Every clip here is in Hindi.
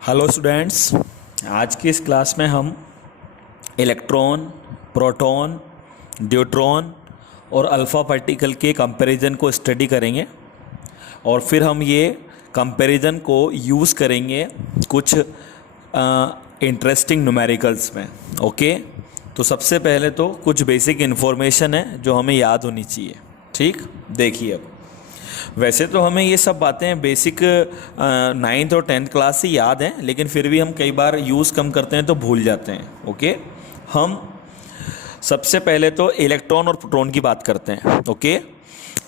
हेलो स्टूडेंट्स, आज की इस क्लास में हम इलेक्ट्रॉन, प्रोटॉन, न्यूट्रॉन और अल्फ़ा पार्टिकल के कंपैरिजन को स्टडी करेंगे और फिर हम ये कंपैरिजन को यूज़ करेंगे कुछ इंटरेस्टिंग न्यूमेरिकल्स में। ओके, तो सबसे पहले तो कुछ बेसिक इन्फॉर्मेशन है जो हमें याद होनी चाहिए। ठीक, देखिए अब वैसे तो हमें ये सब बातें बेसिक 9th और 10th क्लास से याद हैं, लेकिन फिर भी हम कई बार यूज़ कम करते हैं तो भूल जाते हैं। ओके, हम सबसे पहले तो इलेक्ट्रॉन और प्रोटॉन की बात करते हैं। ओके,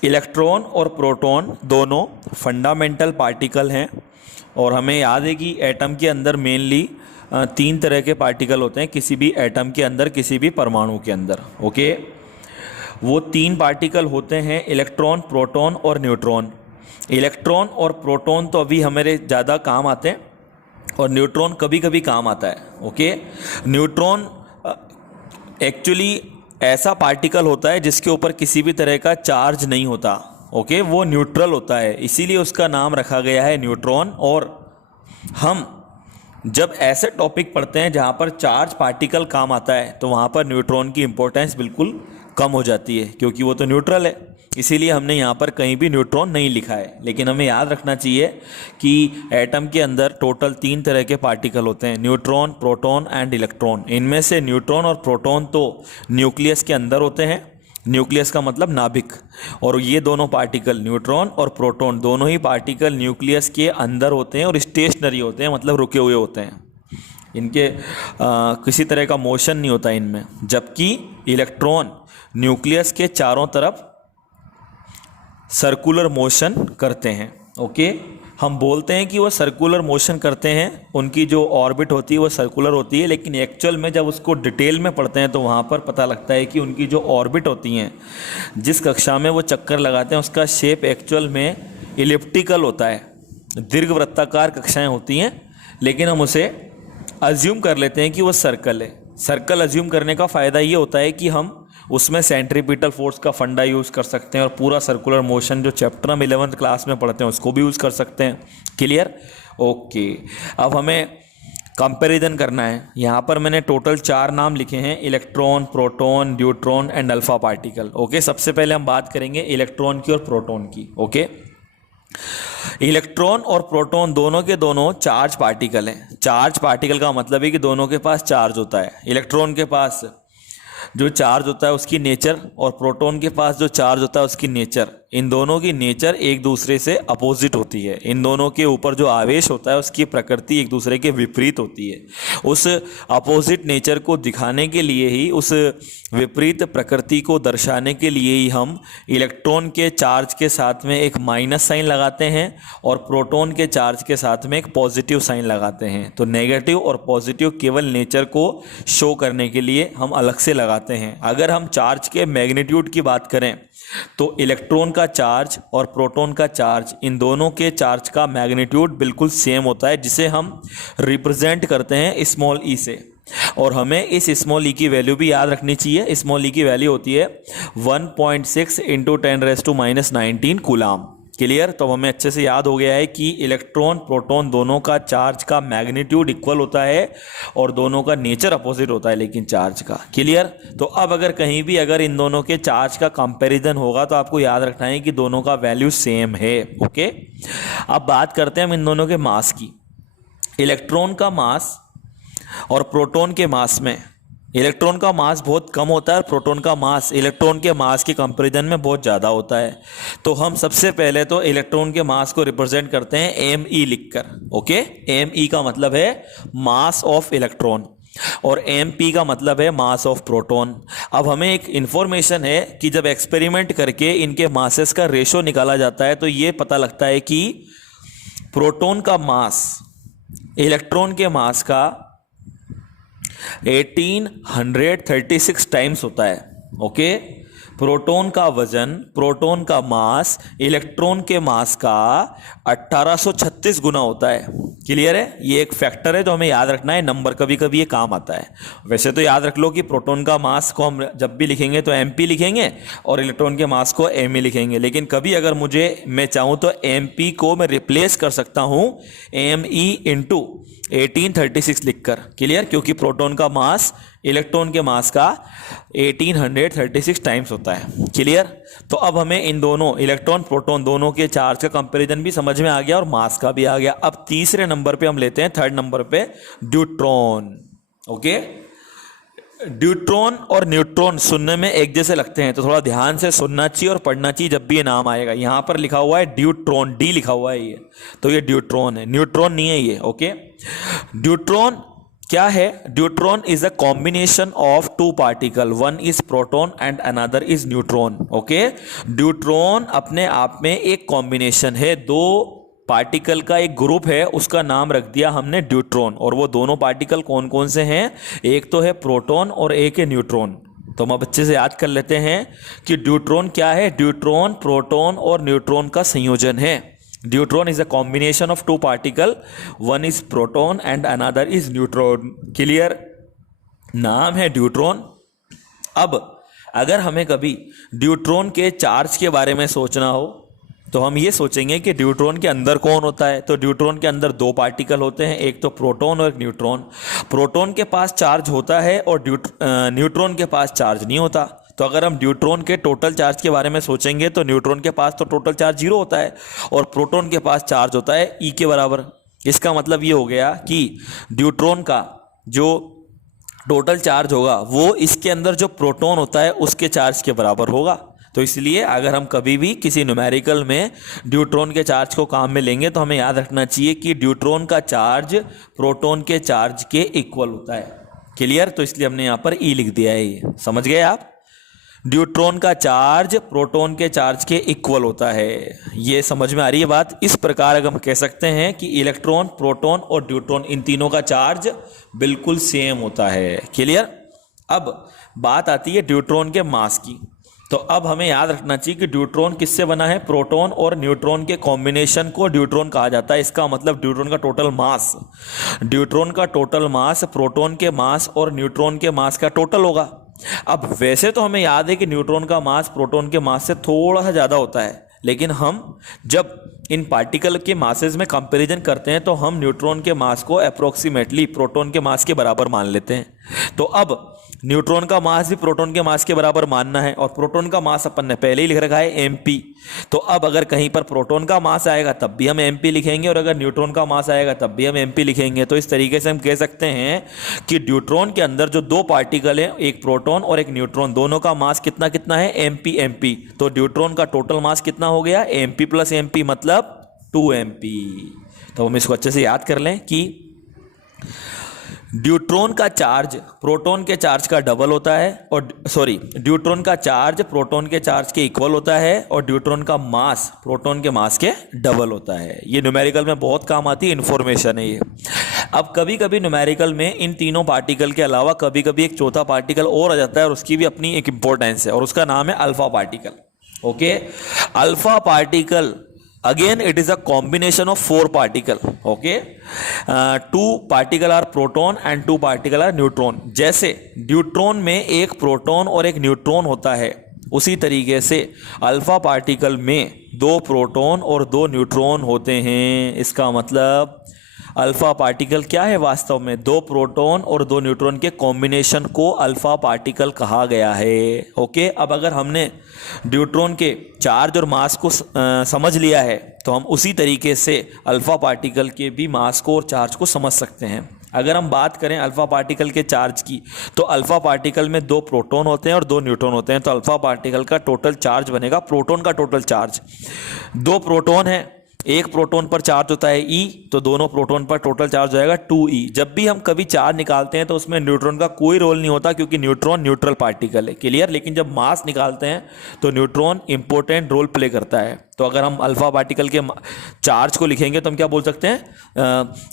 इलेक्ट्रॉन और प्रोटॉन दोनों फंडामेंटल पार्टिकल हैं और हमें याद है कि एटम के अंदर मेनली 3 तरह के पार्टिकल होते हैं किसी भी एटम के अंदर, किसी भी परमाणु के अंदर। ओके, वो 3 पार्टिकल होते हैं इलेक्ट्रॉन, प्रोटॉन और न्यूट्रॉन। इलेक्ट्रॉन और प्रोटॉन तो अभी हमारे ज़्यादा काम आते हैं और न्यूट्रॉन कभी कभी काम आता है। ओके, न्यूट्रॉन एक्चुअली ऐसा पार्टिकल होता है जिसके ऊपर किसी भी तरह का चार्ज नहीं होता। ओके, वो न्यूट्रल होता है, इसीलिए उसका नाम रखा गया है न्यूट्रॉन। और हम जब ऐसे टॉपिक पढ़ते हैं जहाँ पर चार्ज पार्टिकल काम आता है तो वहाँ पर न्यूट्रॉन की इंपॉर्टेंस बिल्कुल कम हो जाती है, क्योंकि वो तो न्यूट्रल है। इसीलिए हमने यहाँ पर कहीं भी न्यूट्रॉन नहीं लिखा है। लेकिन हमें याद रखना चाहिए कि एटम के अंदर टोटल 3 तरह के पार्टिकल होते हैं, न्यूट्रॉन, प्रोटॉन एंड इलेक्ट्रॉन। इनमें से न्यूट्रॉन और प्रोटॉन तो न्यूक्लियस के अंदर होते हैं, न्यूक्लियस का मतलब नाभिक, और ये दोनों पार्टिकल न्यूट्रॉन और प्रोटॉन दोनों ही पार्टिकल न्यूक्लियस के अंदर होते हैं और स्टेशनरी होते हैं, मतलब रुके हुए होते हैं। इनके किसी तरह का मोशन नहीं होता इनमें। जबकि इलेक्ट्रॉन न्यूक्लियस के चारों तरफ सर्कुलर मोशन करते हैं। ओके, हम बोलते हैं कि वो सर्कुलर मोशन करते हैं, उनकी जो ऑर्बिट होती है वो सर्कुलर होती है, लेकिन एक्चुअल में जब उसको डिटेल में पढ़ते हैं तो वहाँ पर पता लगता है कि उनकी जो ऑर्बिट होती हैं, जिस कक्षा में वो चक्कर लगाते हैं, उसका शेप एक्चुअल में इलिप्टिकल होता है, दीर्घवृत्ताकार कक्षाएं होती हैं, लेकिन हम उसे अज्यूम कर लेते हैं कि वो सर्कल है। सर्कल अज्यूम करने का फ़ायदा ये होता है कि हम उसमें सेंट्रीपिटल फोर्स का फंडा यूज़ कर सकते हैं और पूरा सर्कुलर मोशन जो चैप्टर हम 11th क्लास में पढ़ते हैं उसको भी यूज़ कर सकते हैं। क्लियर? ओके, अब हमें कंपैरिजन करना है। यहाँ पर मैंने टोटल 4 नाम लिखे हैं, electron, proton, neutron and alpha particle. Okay, सबसे पहले हम बात करेंगे इलेक्ट्रॉन की और प्रोटॉन की। ओके, इलेक्ट्रॉन और प्रोटॉन दोनों के दोनों चार्ज पार्टिकल हैं। चार्ज पार्टिकल का मतलब है कि दोनों के पास चार्ज होता है। इलेक्ट्रॉन के पास जो चार्ज होता है उसकी नेचर और प्रोटॉन के पास जो चार्ज होता है उसकी नेचर, इन दोनों की नेचर एक दूसरे से अपोजिट होती है। इन दोनों के ऊपर जो आवेश होता है उसकी प्रकृति एक दूसरे के विपरीत होती है। उस अपोजिट नेचर को दिखाने के लिए ही, उस विपरीत प्रकृति को दर्शाने के लिए ही हम इलेक्ट्रॉन के चार्ज के साथ में एक माइनस साइन लगाते हैं और प्रोटॉन के चार्ज के साथ में एक पॉजिटिव साइन लगाते हैं। तो नेगेटिव और पॉजिटिव केवल नेचर को शो करने के लिए हम अलग से लगाते हैं। अगर हम चार्ज के मैग्नीट्यूड की बात करें तो इलेक्ट्रॉन का चार्ज और प्रोटॉन का चार्ज, इन दोनों के चार्ज का मैग्नीट्यूड बिल्कुल सेम होता है, जिसे हम रिप्रेजेंट करते हैं स्मॉल ई से। और हमें इस स्मॉल ई की वैल्यू भी याद रखनी चाहिए। स्मॉल ई की वैल्यू होती है 1.6 × 10⁻⁻19 कूलाम। क्लियर? तो हमें अच्छे से याद हो गया है कि इलेक्ट्रॉन, प्रोटॉन दोनों का चार्ज का मैग्नीट्यूड इक्वल होता है और दोनों का नेचर अपोजिट होता है लेकिन चार्ज का। क्लियर? तो अब अगर कहीं भी अगर इन दोनों के चार्ज का कंपैरिजन होगा तो आपको याद रखना है कि दोनों का वैल्यू सेम है। ओके, अब बात करते हैं हम इन दोनों के मास की। इलेक्ट्रॉन का मास और प्रोटॉन के मास में, इलेक्ट्रॉन का मास बहुत कम होता है और प्रोटॉन का मास इलेक्ट्रॉन के मास के कंपैरिजन में बहुत ज़्यादा होता है। तो हम सबसे पहले तो इलेक्ट्रॉन के मास को रिप्रेजेंट करते हैं me लिखकर। ओके, me का मतलब है मास ऑफ इलेक्ट्रॉन और mp का मतलब है मास ऑफ प्रोटॉन। अब हमें एक इंफॉर्मेशन है कि जब एक्सपेरिमेंट करके इनके मासेस का रेशो निकाला जाता है तो ये पता लगता है कि प्रोटॉन का मास इलेक्ट्रॉन के मास का 1836 टाइम्स होता है। ओके, प्रोटॉन का वजन, प्रोटॉन का मास इलेक्ट्रॉन के मास का 1836 गुना होता है। क्लियर है? ये एक फैक्टर है जो हमें याद रखना है, नंबर कभी कभी ये काम आता है। वैसे तो याद रख लो कि प्रोटॉन का मास को हम जब भी लिखेंगे तो mp लिखेंगे और इलेक्ट्रॉन के मास को me लिखेंगे, लेकिन कभी अगर मैं चाहूँ तो mp को मैं रिप्लेस कर सकता हूँ me इंटू 1836 लिखकर। क्लियर? क्योंकि प्रोटॉन का मास इलेक्ट्रॉन के मास का 1836 टाइम्स होता है। क्लियर? तो अब हमें इन दोनों इलेक्ट्रॉन प्रोटॉन दोनों के चार्ज का कंपैरिजन भी समझ में आ गया और मास का भी आ गया। अब तीसरे नंबर पे हम लेते हैं, थर्ड नंबर पे ड्यूट्रॉन। ओके, ड्यूट्रॉन और न्यूट्रॉन सुनने में एक जैसे लगते हैं, तो थोड़ा ध्यान से सुनना चाहिए और पढ़ना चाहिए जब भी ये नाम आएगा। यहां पर लिखा हुआ है ड्यूट्रॉन, डी लिखा हुआ है ये, तो ये ड्यूट्रॉन है, न्यूट्रॉन नहीं है ये। ओके, ड्यूट्रॉन क्या है? Deuteron is a combination of two particle, one is proton and another is neutron. Okay, deuteron अपने आप में एक कॉम्बिनेशन है, दो पार्टिकल का एक ग्रुप है, उसका नाम रख दिया हमने ड्यूट्रॉन। और वो दोनों पार्टिकल कौन कौन से हैं? एक तो है प्रोटॉन और एक है न्यूट्रॉन। तो हम बच्चे से याद कर लेते हैं कि ड्यूट्रॉन क्या है। ड्यूट्रॉन प्रोटॉन और न्यूट्रॉन का संयोजन है। Deuteron is a combination of two particle, one is proton and another is neutron. Clear? नाम है ड्यूट्रॉन। अब अगर हमें कभी ड्यूट्रॉन के चार्ज के बारे में सोचना हो तो हम ये सोचेंगे कि ड्यूट्रॉन के अंदर कौन होता है। तो ड्यूट्रॉन के अंदर दो पार्टिकल होते हैं, एक तो प्रोटॉन और एक न्यूट्रॉन। प्रोटॉन के पास चार्ज होता है और न्यूट्रॉन के पास चार्ज नहीं होता। तो अगर हम ड्यूट्रॉन के टोटल चार्ज के बारे में सोचेंगे तो न्यूट्रॉन के पास तो टोटल चार्ज 0 होता है और प्रोटॉन के पास चार्ज होता है E के बराबर। इसका मतलब ये हो गया कि ड्यूट्रॉन का जो टोटल चार्ज होगा वो इसके अंदर जो प्रोटॉन होता है उसके चार्ज के बराबर होगा। तो इसलिए अगर हम कभी भी किसी न्यूमेरिकल में ड्यूट्रॉन के चार्ज को काम में लेंगे तो हमें याद रखना चाहिए कि ड्यूट्रॉन का चार्ज प्रोटॉन के चार्ज के इक्वल होता है। क्लियर? तो इसलिए हमने यहाँ पर E लिख दिया है। ये समझ गए आप? ड्यूट्रॉन का चार्ज प्रोटॉन के चार्ज के इक्वल होता है। ये समझ में आ रही है बात? इस प्रकार अगर हम कह सकते हैं कि इलेक्ट्रॉन, प्रोटॉन और ड्यूट्रॉन इन तीनों का चार्ज बिल्कुल सेम होता है। क्लियर? अब बात आती है ड्यूट्रॉन के मास की। तो अब हमें याद रखना चाहिए कि ड्यूट्रॉन किससे बना है? प्रोटॉन और न्यूट्रॉन के कॉम्बिनेशन को ड्यूट्रॉन कहा जाता है। इसका मतलब ड्यूट्रॉन का टोटल मास, ड्यूट्रॉन का टोटल मास प्रोटॉन के मास और न्यूट्रॉन के मास का टोटल होगा। अब वैसे तो हमें याद है कि न्यूट्रॉन का मास प्रोटॉन के मास से थोड़ा सा ज़्यादा होता है, लेकिन हम जब इन पार्टिकल के मासेस में कंपैरिजन करते हैं तो हम न्यूट्रॉन के मास को अप्रोक्सीमेटली प्रोटॉन के मास के बराबर मान लेते हैं। तो अब न्यूट्रॉन का मास भी प्रोटॉन के मास के बराबर मानना है और प्रोटॉन का मास अपन ने पहले ही लिख रखा है mp। तो अब अगर कहीं पर प्रोटॉन का मास आएगा तब भी हम mp लिखेंगे और अगर न्यूट्रॉन का मास आएगा तब भी हम mp लिखेंगे। तो इस तरीके से हम कह सकते हैं कि ड्यूट्रॉन के अंदर जो दो पार्टिकल हैं, एक प्रोटॉन और एक न्यूट्रॉन, दोनों का मास कितना कितना है? mp। तो ड्यूट्रॉन का टोटल मास कितना हो गया? mp प्लस mp मतलब 2mp। तो हम इसको अच्छे से याद कर लें कि ड्यूट्रॉन का चार्ज प्रोटॉन के चार्ज का डबल होता है और ड्यूट्रॉन का चार्ज प्रोटॉन के चार्ज के इक्वल होता है और ड्यूट्रॉन का मास प्रोटॉन के मास के डबल होता है। ये न्यूमेरिकल में बहुत काम आती है इन्फॉर्मेशन है ये। अब कभी कभी न्यूमेरिकल में इन तीनों पार्टिकल के अलावा कभी कभी एक चौथा पार्टिकल और आ जाता है और उसकी भी अपनी एक इंपॉर्टेंस है और उसका नाम है alpha particle. Okay, alpha particle again it is a combination of four particle. Okay, two particle are proton and two particle are neutron। जैसे ड्यूट्रॉन में एक प्रोटॉन और एक न्यूट्रॉन होता है, उसी तरीके से अल्फा पार्टिकल में दो प्रोटॉन और दो न्यूट्रॉन होते हैं। इसका मतलब अल्फा पार्टिकल क्या है? वास्तव में दो प्रोटॉन और दो न्यूट्रॉन के कॉम्बिनेशन को अल्फा पार्टिकल कहा गया है। ओके, अब अगर हमने ड्यूट्रॉन के चार्ज और मास को समझ लिया है तो हम उसी तरीके से अल्फा पार्टिकल के भी मास को और चार्ज को समझ सकते हैं। अगर हम बात करें अल्फा पार्टिकल के चार्ज की तो अल्फा पार्टिकल में दो प्रोटॉन होते हैं और दो न्यूट्रॉन होते हैं। तो अल्फा पार्टिकल का टोटल चार्ज बनेगा, प्रोटॉन का टोटल चार्ज, दो प्रोटॉन है एक प्रोटॉन पर चार्ज होता है E, तो दोनों प्रोटॉन पर टोटल चार्ज हो जाएगा 2E। जब भी हम कभी चार्ज निकालते हैं तो उसमें न्यूट्रॉन का कोई रोल नहीं होता, क्योंकि न्यूट्रॉन न्यूट्रल पार्टिकल है, क्लियर। लेकिन जब मास निकालते हैं तो न्यूट्रॉन इंपॉर्टेंट रोल प्ले करता है। तो अगर हम अल्फा पार्टिकल के चार्ज को लिखेंगे तो हम क्या बोल सकते हैं,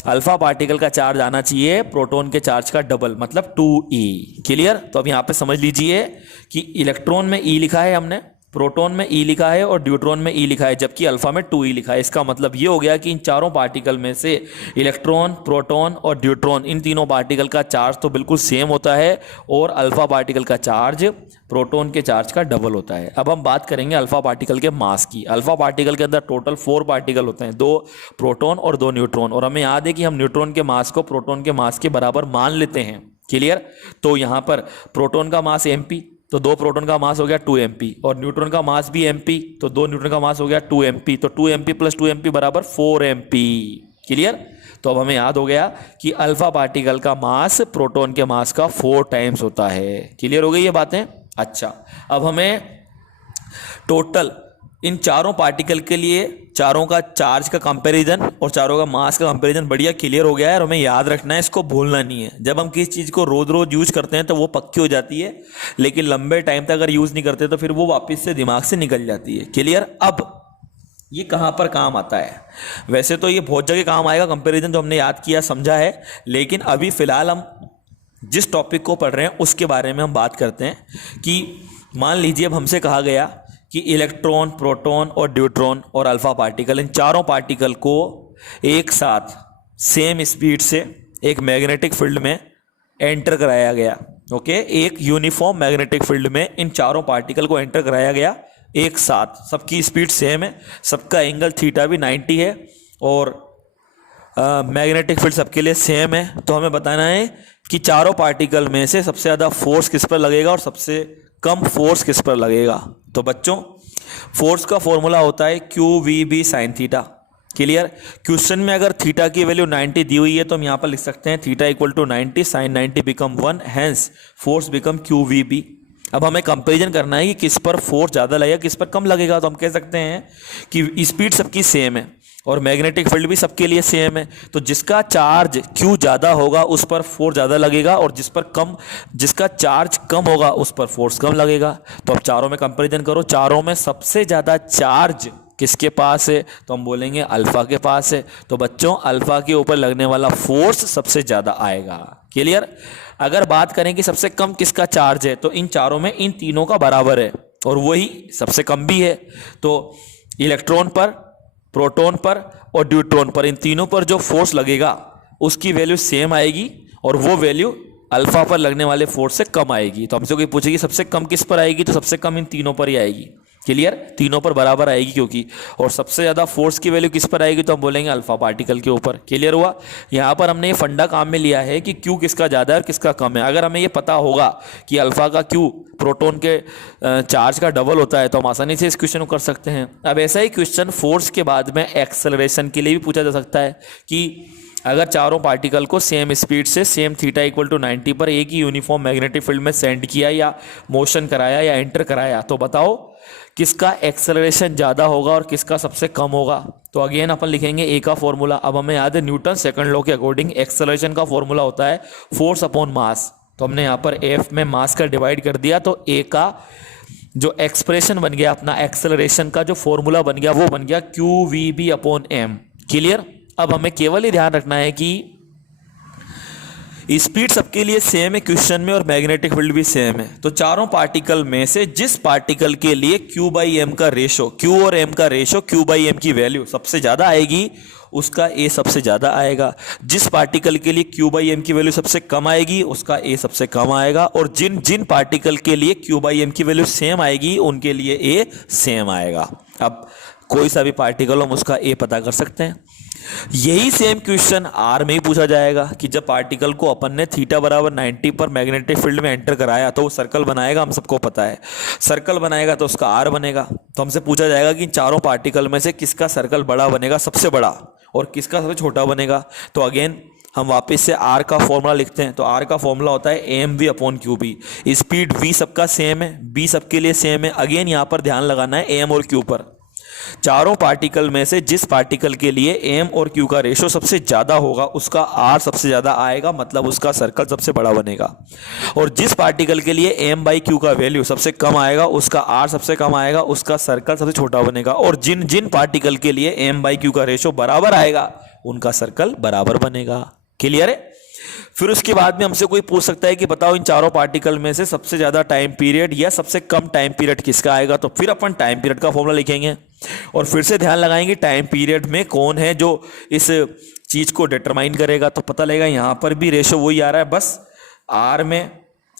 अल्फा पार्टिकल का चार्ज आना चाहिए प्रोटॉन के चार्ज का डबल, मतलब 2E, क्लियर। तो अब यहाँ पे समझ लीजिए कि इलेक्ट्रॉन में E लिखा है हमने, प्रोटॉन में E लिखा है और ड्यूट्रॉन में E लिखा है, जबकि अल्फा में 2E लिखा है। इसका मतलब ये हो गया कि इन चारों पार्टिकल में से इलेक्ट्रॉन, प्रोटॉन और ड्यूट्रॉन, इन तीनों पार्टिकल का चार्ज तो बिल्कुल सेम होता है, और अल्फा पार्टिकल का चार्ज प्रोटॉन के चार्ज का डबल होता है। अब हम बात करेंगे अल्फा पार्टिकल के मास की। अल्फा पार्टिकल के अंदर टोटल 4 पार्टिकल होते हैं, 2 प्रोटॉन और 2 न्यूट्रॉन, और हमें याद है कि हम न्यूट्रॉन के मास को प्रोटॉन के मास के बराबर मान लेते हैं, क्लियर। तो यहाँ पर प्रोटॉन का मास mp, तो 2 प्रोटॉन का मास हो गया 2 mp, और न्यूट्रॉन का मास भी mp, तो 2 न्यूट्रॉन का मास हो गया 2 mp, तो 2 mp प्लस 2 mp बराबर 4 mp, क्लियर। तो अब हमें याद हो गया कि अल्फा पार्टिकल का मास प्रोटॉन के मास का 4 टाइम्स होता है, क्लियर हो गई ये बातें। अच्छा, अब हमें टोटल इन चारों पार्टिकल के लिए चारों का चार्ज का कंपैरिजन और चारों का मास का कंपैरिजन बढ़िया क्लियर हो गया है, और हमें याद रखना है, इसको भूलना नहीं है। जब हम किसी चीज़ को रोज रोज यूज करते हैं तो वो पक्की हो जाती है, लेकिन लंबे टाइम तक अगर यूज नहीं करते तो फिर वो वापस से दिमाग से निकल जाती है, क्लियर। अब ये कहाँ पर काम आता है, वैसे तो ये बहुत जगह काम आएगा, कंपैरिजन जो हमने याद किया समझा है, लेकिन अभी फिलहाल हम जिस टॉपिक को पढ़ रहे हैं उसके बारे में हम बात करते हैं। कि मान लीजिए अब हमसे कहा गया कि इलेक्ट्रॉन, प्रोटॉन और ड्यूट्रॉन और अल्फा पार्टिकल, इन चारों पार्टिकल को एक साथ सेम स्पीड से एक मैग्नेटिक फील्ड में एंटर कराया गया, ओके। एक यूनिफॉर्म मैग्नेटिक फील्ड में इन चारों पार्टिकल को एंटर कराया गया एक साथ, सबकी स्पीड सेम है, सबका एंगल थीटा भी 90 है, और मैग्नेटिक फील्ड सबके लिए सेम है। तो हमें बताना है कि चारों पार्टिकल में से सबसे ज़्यादा फोर्स किस पर लगेगा और सबसे कम फोर्स किस पर लगेगा। तो बच्चों, फोर्स का फॉर्मूला होता है QVB sine theta, clear. Question में अगर थीटा की वैल्यू 90 दी हुई है तो हम यहाँ पर लिख सकते हैं theta equal to 90 sine 90 become 1, hence force become QVB। अब हमें कंपैरिजन करना है कि किस पर फोर्स ज़्यादा लगेगा, किस पर कम लगेगा। तो हम कह सकते हैं कि स्पीड सबकी सेम है और मैग्नेटिक फील्ड भी सबके लिए सेम है, तो जिसका चार्ज Q ज़्यादा होगा उस पर फोर्स ज़्यादा लगेगा, और जिसका चार्ज कम होगा उस पर फोर्स कम लगेगा। तो अब चारों में कंपैरिजन करो, चारों में सबसे ज़्यादा चार्ज किसके पास है, तो हम बोलेंगे अल्फा के पास है। तो बच्चों, अल्फा के ऊपर लगने वाला फोर्स सबसे ज़्यादा आएगा, क्लियर। अगर बात करें कि सबसे कम किसका चार्ज है, तो इन चारों में इन तीनों का बराबर है और वही सबसे कम भी है। तो इलेक्ट्रॉन पर, प्रोटॉन पर और ड्यूट्रॉन पर, इन तीनों पर जो फोर्स लगेगा उसकी वैल्यू सेम आएगी, और वो वैल्यू अल्फा पर लगने वाले फोर्स से कम आएगी। तो हमसे कोई पूछेगी सबसे कम किस पर आएगी, तो सबसे कम इन तीनों पर ही आएगी, क्लियर। तीनों पर बराबर आएगी क्योंकि, और सबसे ज़्यादा फोर्स की वैल्यू किस पर आएगी, तो हम बोलेंगे अल्फा पार्टिकल के ऊपर, क्लियर हुआ। यहाँ पर हमने ये फंडा काम में लिया है कि क्यू किसका ज़्यादा है और किसका कम है। अगर हमें ये पता होगा कि अल्फा का क्यू प्रोटॉन के चार्ज का डबल होता है तो हम आसानी से इस क्वेश्चन को कर सकते हैं। अब ऐसा ही क्वेश्चन फोर्स के बाद में एक्सेलरेशन के लिए भी पूछा जा सकता है कि अगर चारों पार्टिकल को सेम स्पीड से सेम थीटा इक्वल टू 90 पर एक ही यूनिफॉर्म मैग्नेटिक फील्ड में सेंड किया या मोशन कराया या एंटर कराया, तो बताओ किसका एक्सेलरेशन ज़्यादा होगा और किसका सबसे कम होगा। तो अगेन अपन लिखेंगे ए का फॉर्मूला। अब हमें याद है न्यूटन सेकंड लॉ के अकॉर्डिंग एक्सेलरेशन का फॉर्मूला होता है फोर्स अपॉन मास। तो हमने यहाँ पर एफ में मास का डिवाइड कर दिया, तो ए का जो एक्सप्रेशन बन गया अपना एक्सेलरेशन का जो फॉर्मूला बन गया वो बन गया QVB अपॉन m, क्लियर। अब हमें केवल ही ध्यान रखना है कि स्पीड सबके लिए सेम है क्वेश्चन में और मैग्नेटिक फील्ड भी सेम है। तो चारों पार्टिकल में से जिस पार्टिकल के लिए Q/m का रेशो, Q और m का रेशो, Q/m की वैल्यू सबसे ज़्यादा आएगी उसका A सबसे ज़्यादा आएगा। जिस पार्टिकल के लिए Q/m की वैल्यू सबसे कम आएगी उसका A सबसे कम आएगा, और जिन जिन पार्टिकल के लिए Q/m की वैल्यू सेम आएगी उनके लिए A सेम आएगा। अब कोई सा भी पार्टिकल हम उसका A पता कर सकते हैं। यही सेम क्वेश्चन आर में ही पूछा जाएगा कि जब पार्टिकल को अपन ने थीटा बराबर 90 पर मैग्नेटिक फील्ड में एंटर कराया तो वो सर्कल बनाएगा, हम सबको पता है सर्कल बनाएगा तो उसका आर बनेगा। तो हमसे पूछा जाएगा कि इन चारों पार्टिकल में से किसका सर्कल बड़ा बनेगा, सबसे बड़ा, और किसका सबसे छोटा बनेगा। तो अगेन हम वापस से आर का फॉर्मूला लिखते हैं। तो आर का फॉर्मूला होता है AMV upon QB। Speed V सबका सेम है, B सबके लिए सेम है। अगेन यहाँ पर ध्यान लगाना है AM और Q पर। चारों पार्टिकल में से जिस पार्टिकल के लिए एम और क्यू का रेशो सबसे ज़्यादा होगा उसका आर सबसे ज़्यादा आएगा, मतलब उसका सर्कल सबसे बड़ा बनेगा। और जिस पार्टिकल के लिए एम बाई क्यू का वैल्यू सबसे कम आएगा उसका आर सबसे कम आएगा, उसका सर्कल सबसे छोटा बनेगा। और जिन जिन पार्टिकल के लिए एम बाई क्यू का रेशो बराबर आएगा उनका सर्कल बराबर बनेगा। क्लियर है? फिर उसके बाद में हमसे कोई पूछ सकता है कि बताओ इन चारों पार्टिकल में से सबसे ज्यादा टाइम पीरियड या सबसे कम टाइम पीरियड किसका आएगा। तो फिर अपन टाइम पीरियड का फॉर्मूला लिखेंगे और फिर से ध्यान लगाएंगे टाइम पीरियड में कौन है जो इस चीज को डिटरमाइन करेगा। तो पता लगेगा यहां पर भी रेशो वही आ रहा है, बस आर में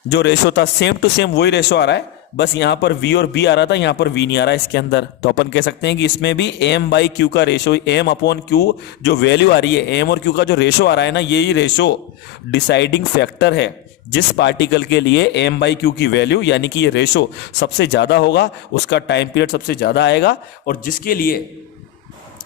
जो रेशो था सेम टू सेम वही रेशो आ रहा है, बस यहां पर v और b आ रहा था, यहां पर v नहीं आ रहा है इसके अंदर। तो अपन कह सकते हैं कि इसमें भी m बाई क्यू का रेशो, m अपॉन क्यू जो वैल्यू आ रही है, m और q का जो रेशो आ रहा है ना, यही रेशो डिसाइडिंग फैक्टर है। जिस पार्टिकल के लिए m बाई क्यू की वैल्यू यानी कि ये रेशो सबसे ज्यादा होगा उसका टाइम पीरियड सबसे ज्यादा आएगा, और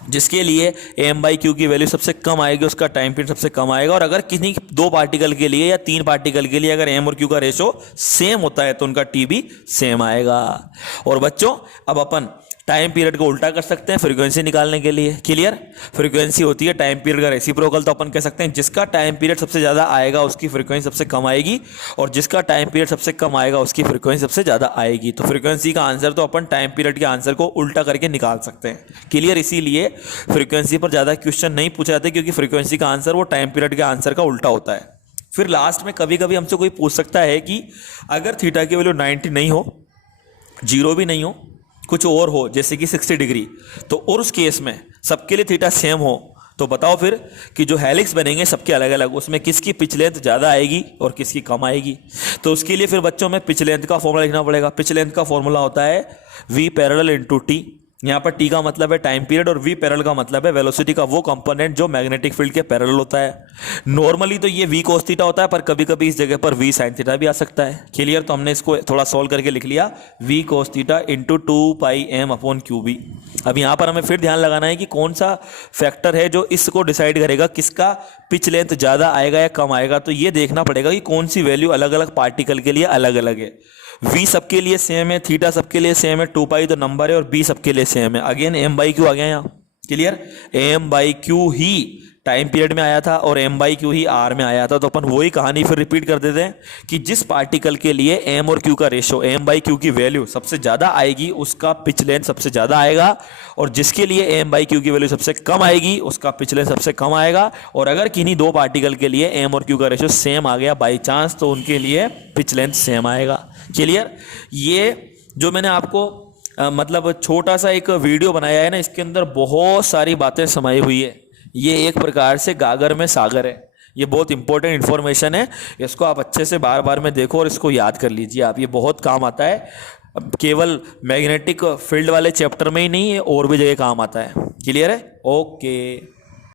जिसके लिए एम बाई क्यू की वैल्यू सबसे कम आएगी उसका टाइम पीरियड सबसे कम आएगा। और अगर किसी दो पार्टिकल के लिए या तीन पार्टिकल के लिए अगर एम और क्यू का रेशो सेम होता है तो उनका टी भी सेम आएगा। और बच्चों अब अपन टाइम पीरियड को उल्टा कर सकते हैं फ्रीक्वेंसी निकालने के लिए। क्लियर? फ्रीक्वेंसी होती है टाइम पीरियड का रेसिप्रोकल, तो अपन कह सकते हैं जिसका टाइम पीरियड सबसे ज़्यादा आएगा उसकी फ्रीक्वेंसी सबसे कम आएगी, और जिसका टाइम पीरियड सबसे कम आएगा उसकी फ्रीक्वेंसी सबसे ज़्यादा आएगी। तो फ्रीक्वेंसी का आंसर तो अपन टाइम पीरियड के आंसर को उल्टा करके निकाल सकते हैं। क्लियर? इसीलिए फ्रीक्वेंसी पर ज़्यादा क्वेश्चन नहीं पूछे जाते क्योंकि फ्रीक्वेंसी का आंसर वो टाइम पीरियड के आंसर का उल्टा होता है। फिर लास्ट में कभी कभी हमसे कोई पूछ सकता है कि अगर थीटा की वैल्यू 90 नहीं हो, 0 भी नहीं हो, कुछ और हो जैसे कि 60 डिग्री, तो और उस केस में सबके लिए थीटा सेम हो, तो बताओ फिर कि जो हेलिक्स बनेंगे सबके अलग अलग, उसमें किसकी पिच लेंथ ज़्यादा आएगी और किसकी कम आएगी। तो उसके लिए फिर बच्चों में पिच लेंथ का फॉर्मूला लिखना पड़ेगा। पिच लेंथ का फॉर्मूला होता है v पैरेलल इंटू टी। यहाँ पर टी का मतलब है टाइम पीरियड और v पैरेलल का मतलब है वेलोसिटी का वो कंपोनेंट जो मैग्नेटिक फील्ड के पैरेलल होता है। नॉर्मली तो ये v cos थीटा होता है, पर कभी कभी इस जगह पर v sin थीटा भी आ सकता है। क्लियर? तो हमने इसको थोड़ा सॉल्व करके लिख लिया v cos theta into 2πm upon QB। अब यहाँ पर हमें फिर ध्यान लगाना है कि कौन सा फैक्टर है जो इसको डिसाइड करेगा किसका पिच लेंथ ज़्यादा आएगा या कम आएगा। तो ये देखना पड़ेगा कि कौन सी वैल्यू अलग अलग पार्टिकल के लिए अलग अलग है। v सबके लिए सेम है, थीटा सबके लिए सेम है, 2π तो नंबर है, और b सबके लिए सेम है। अगेन m बाई क्यू आ गया यहाँ। Clear? m by Q he time period में आया था और m by Q he r में आया था। तो अपन वही कहानी फिर रिपीट कर देते हैं कि जिस पार्टिकल के लिए m और q का रेशो, m बाई क्यू की वैल्यू सबसे ज्यादा आएगी उसका पिच लेंथ सबसे ज्यादा आएगा, और जिसके लिए m बाई क्यू की वैल्यू सबसे कम आएगी उसका पिच लेंथ सबसे कम आएगा। और अगर किन्हीं दो पार्टिकल के लिए m और q का रेशो सेम आ गया बाई चांस, तो उनके लिए पिच लेंथ सेम आएगा। क्लियर? ये जो मैंने आपको मतलब छोटा सा एक वीडियो बनाया है ना, इसके अंदर बहुत सारी बातें समाई हुई है। ये एक प्रकार से गागर में सागर है। ये बहुत इंपॉर्टेंट इन्फॉर्मेशन है, इसको आप अच्छे से बार बार में देखो और इसको याद कर लीजिए आप। ये बहुत काम आता है, केवल मैग्नेटिक फील्ड वाले चैप्टर में ही नहीं, है और भी जगह काम आता है। क्लियर है? ओके।